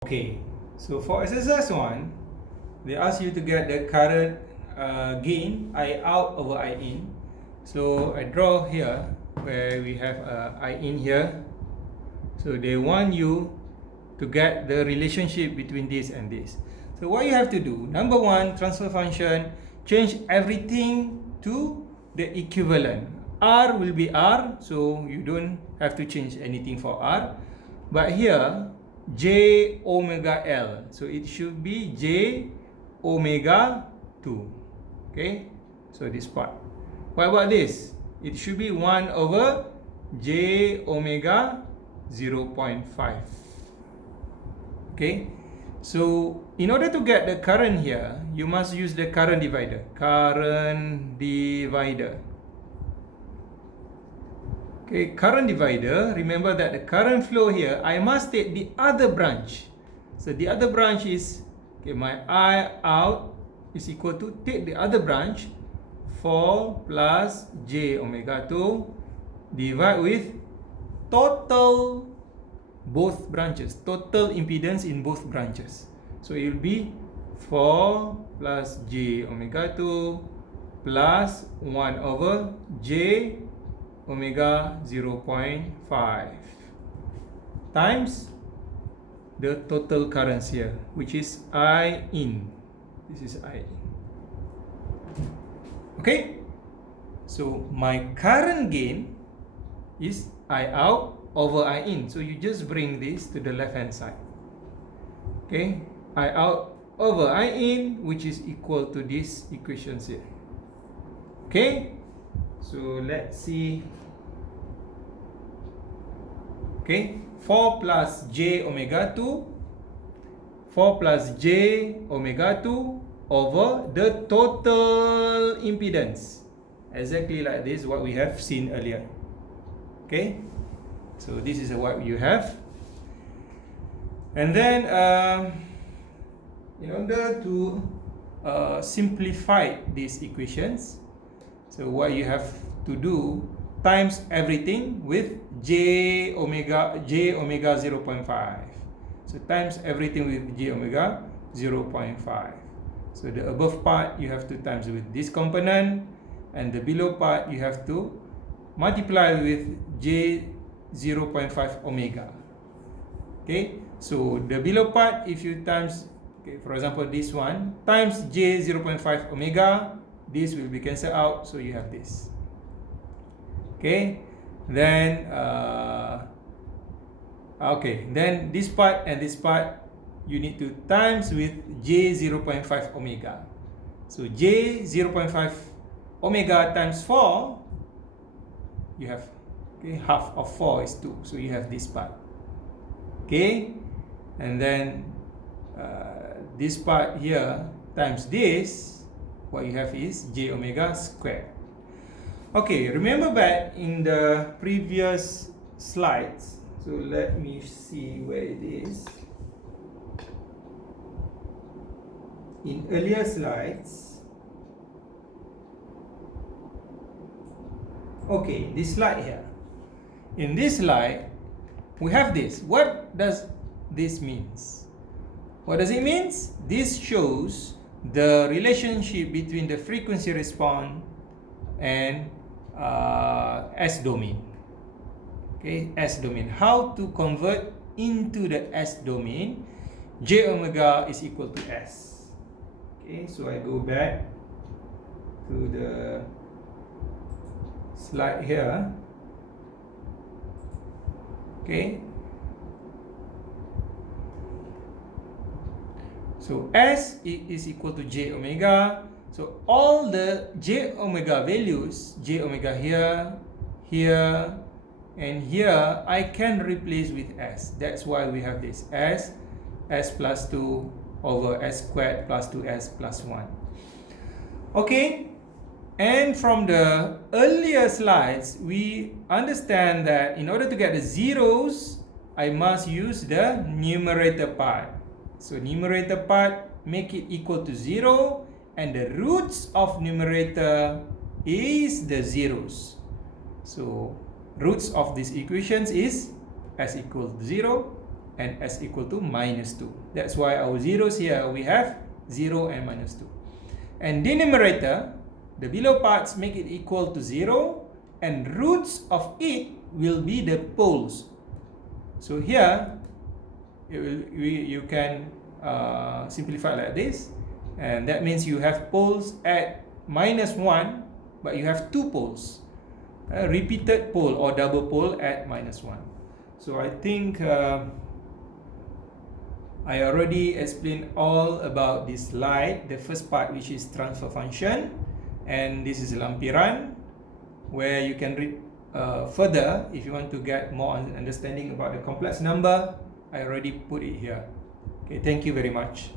Okay, so for exercise 1, they ask you to get the current gain I out over I in. So I draw here where we have I in here. So they want you to get the relationship between this and this. So what you have to do, number 1, transfer function, change everything to the equivalent. R will be R, so you don't have to change anything for R. But here, J omega L, so it should be J omega 2. Okay, so this part. What about this? It should be 1 over J omega 0.5. Okay, so in order to get the current here, you must use the current divider. Okay, current divider, remember that the current flow here, I must take the other branch. So the other branch is, okay, my I out is equal to, take the other branch, 4 plus J omega 2, divide with total both branches, total impedance in both branches. So it will be 4 plus J omega 2 plus 1 over J omega 0.5 times the total currents here, which is I in. This is I in. Okay, so my current gain is I out over I in. So you just bring this to the left hand side. Okay, I out over I in, which is equal to this equations here. Okay, so let's see. Okay, 4 plus J omega 2, 4 plus J omega 2 over the total impedance. Exactly like this, what we have seen earlier. Okay, so this is what you have. And then, in order to simplify these equations, so what you have to do, times everything with J omega 0.5. So times everything with J omega 0.5. So the above part you have to times with this component, and the below part you have to multiply with J 0.5 omega. Okay, so the below part, if you times, okay, for example this one, times J 0.5 omega, this will be cancelled out, so you have this. Okay, then then this part and this part you need to times with J 0.5 omega. So J 0.5 omega times 4, you have, okay, half of 4 is 2, so you have this part. Okay, and then this part here times this, what you have is J omega squared. Okay, remember back in the previous slides, so let me see where it is. In earlier slides, okay, this slide here. In this slide, we have this. What does this means? What does it mean? This shows the relationship between the frequency response and S domain. Okay, S domain. How to convert into the S domain? J omega is equal to S. Okay, so I go back to the slide here. Okay, so S is equal to J omega. So all the J omega values, J omega here, here, and here, I can replace with S. That's why we have this S plus 2 over S squared plus 2S plus 1. Okay, and from the earlier slides, we understand that in order to get the zeros, I must use the numerator part. So numerator part, make it equal to 0, and the roots of numerator is the zeros. So roots of these equations is S equals 0 and s equal to minus 2. That's why our zeros here, we have 0 and minus 2. And the numerator, the below parts make it equal to 0, and roots of it will be the poles. So here, you can simplify like this, and that means you have poles at minus 1, but you have 2 poles. A repeated pole or double pole at minus 1. So I think I already explained all about this slide. The first part, which is transfer function, and this is lampiran, where you can read further if you want to get more understanding about the complex number. I already put it here. Okay, thank you very much.